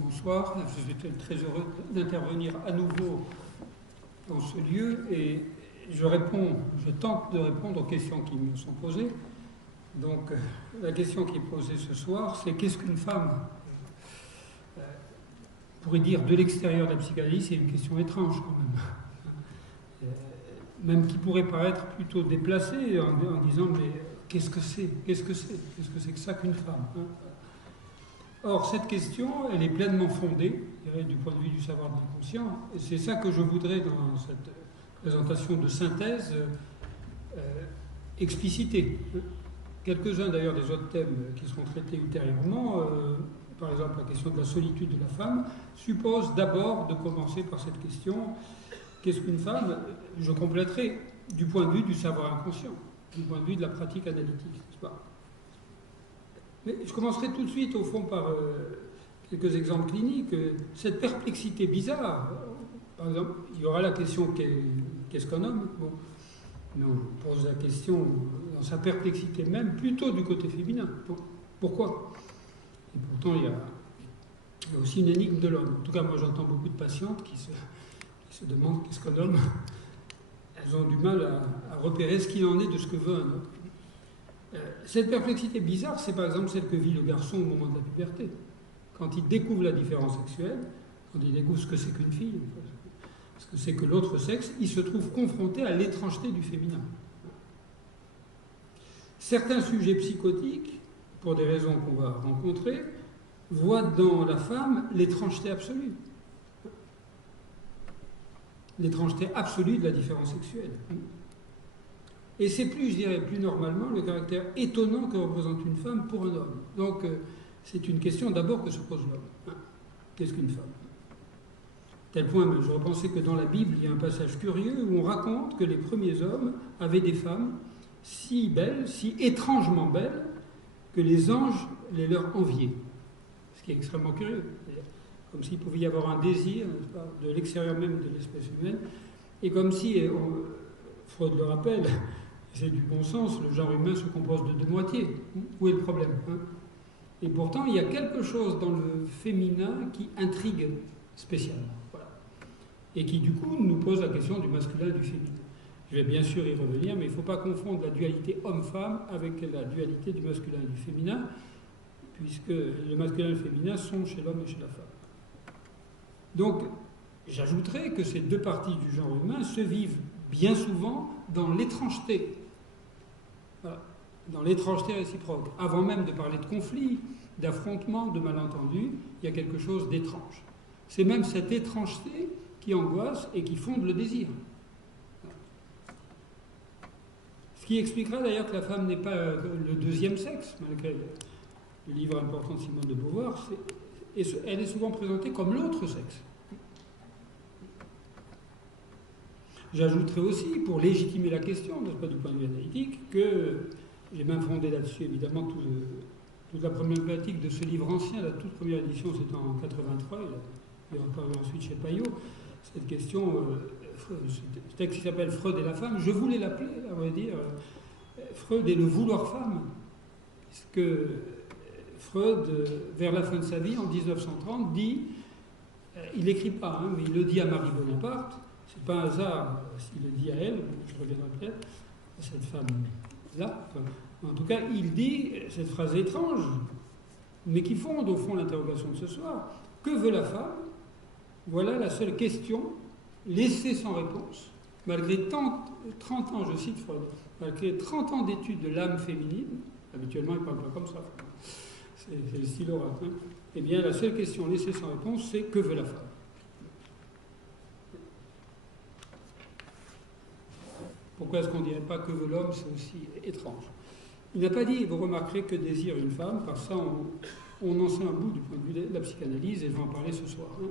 Bonsoir, je suis très heureux d'intervenir à nouveau dans ce lieu et je tente de répondre aux questions qui me sont posées. Donc la question qui est posée ce soir, c'est qu'est-ce qu'une femme pourrait dire de l'extérieur de la psychanalyse? C'est une question étrange quand même. Même qui pourrait paraître plutôt déplacée en disant mais qu'est-ce que c'est? Qu'est-ce que que ça qu'une femme, hein? Or, cette question, elle est pleinement fondée, je dirais, du point de vue du savoir de l'inconscient, et c'est ça que je voudrais, dans cette présentation de synthèse, expliciter. Quelques-uns, d'ailleurs, des autres thèmes qui seront traités ultérieurement, par exemple la question de la solitude de la femme, suppose d'abord de commencer par cette question, qu'est-ce qu'une femme? Je compléterai du point de vue du savoir inconscient, du point de vue de la pratique analytique, n'est-ce pas? Mais je commencerai tout de suite, au fond, par quelques exemples cliniques. Cette perplexité bizarre, par exemple, il y aura la question qu'est-ce qu'un homme? Bon, mais on pose la question dans sa perplexité même, plutôt du côté féminin. Pourquoi? Et pourtant, il y a aussi une énigme de l'homme. En tout cas, moi, j'entends beaucoup de patientes qui se demandent qu'est-ce qu'un homme. Elles ont du mal à repérer ce qu'il en est de ce que veut un homme. Cette perplexité bizarre, c'est par exemple celle que vit le garçon au moment de la puberté. Quand il découvre la différence sexuelle, quand il découvre ce que c'est qu'une fille, ce que c'est que l'autre sexe, il se trouve confronté à l'étrangeté du féminin. Certains sujets psychotiques, pour des raisons qu'on va rencontrer, voient dans la femme l'étrangeté absolue. L'étrangeté absolue de la différence sexuelle. Et c'est plus, je dirais, plus normalement le caractère étonnant que représente une femme pour un homme. Donc, c'est une question d'abord que se pose l'homme. Qu'est-ce qu'une femme? Tel point, je repensais que dans la Bible, il y a un passage curieux où on raconte que les premiers hommes avaient des femmes si belles, si étrangement belles, que les anges les leur enviaient. Ce qui est extrêmement curieux. Comme s'il pouvait y avoir un désir, n'est-ce pas, de l'extérieur même de l'espèce humaine, et comme si, Freud le rappelle, c'est du bon sens, le genre humain se compose de deux moitiés. Où est le problème, hein? Et pourtant, il y a quelque chose dans le féminin qui intrigue spécialement. Voilà. Et qui, du coup, nous pose la question du masculin et du féminin. Je vais bien sûr y revenir, mais il ne faut pas confondre la dualité homme-femme avec la dualité du masculin et du féminin, puisque le masculin et le féminin sont chez l'homme et chez la femme. Donc, j'ajouterais que ces deux parties du genre humain se vivent bien souvent dans l'étrangeté. Voilà. Dans l'étrangeté réciproque. Avant même de parler de conflit, d'affrontement, de malentendus, il y a quelque chose d'étrange. C'est même cette étrangeté qui angoisse et qui fonde le désir. Ce qui expliquera d'ailleurs que la femme n'est pas le deuxième sexe, malgré le livre important de Simone de Beauvoir, elle est souvent présentée comme l'autre sexe. J'ajouterai aussi, pour légitimer la question, n'est-ce pas, du point de vue analytique, que j'ai même fondé là-dessus, évidemment, toute la problématique de ce livre ancien. La toute première édition, c'était en 83, il est reparu ensuite chez Payot. Cette question, ce texte qui s'appelle Freud et la femme, je voulais l'appeler, à vrai dire, Freud et le vouloir femme, puisque Freud, vers la fin de sa vie, en 1930, dit, il n'écrit pas, hein, mais il le dit à Marie Bonaparte. C'est pas un hasard s'il le dit à elle, je reviendrai peut-être, à cette femme-là. En tout cas, il dit cette phrase étrange, mais qui fonde au fond l'interrogation de ce soir. Que veut la femme? Voilà la seule question laissée sans réponse, malgré 30 ans, je cite Freud, malgré 30 ans d'études de l'âme féminine, habituellement il ne parle pas comme ça, c'est le style oral, hein. Eh bien, la seule question laissée sans réponse, c'est que veut la femme? Pourquoi est-ce qu'on ne dirait pas que veut l'homme? C'est aussi étrange. Il n'a pas dit, vous remarquerez, que désire une femme, par ça on en sait un bout du point de vue de la psychanalyse, et je vais en parler ce soir. Hein.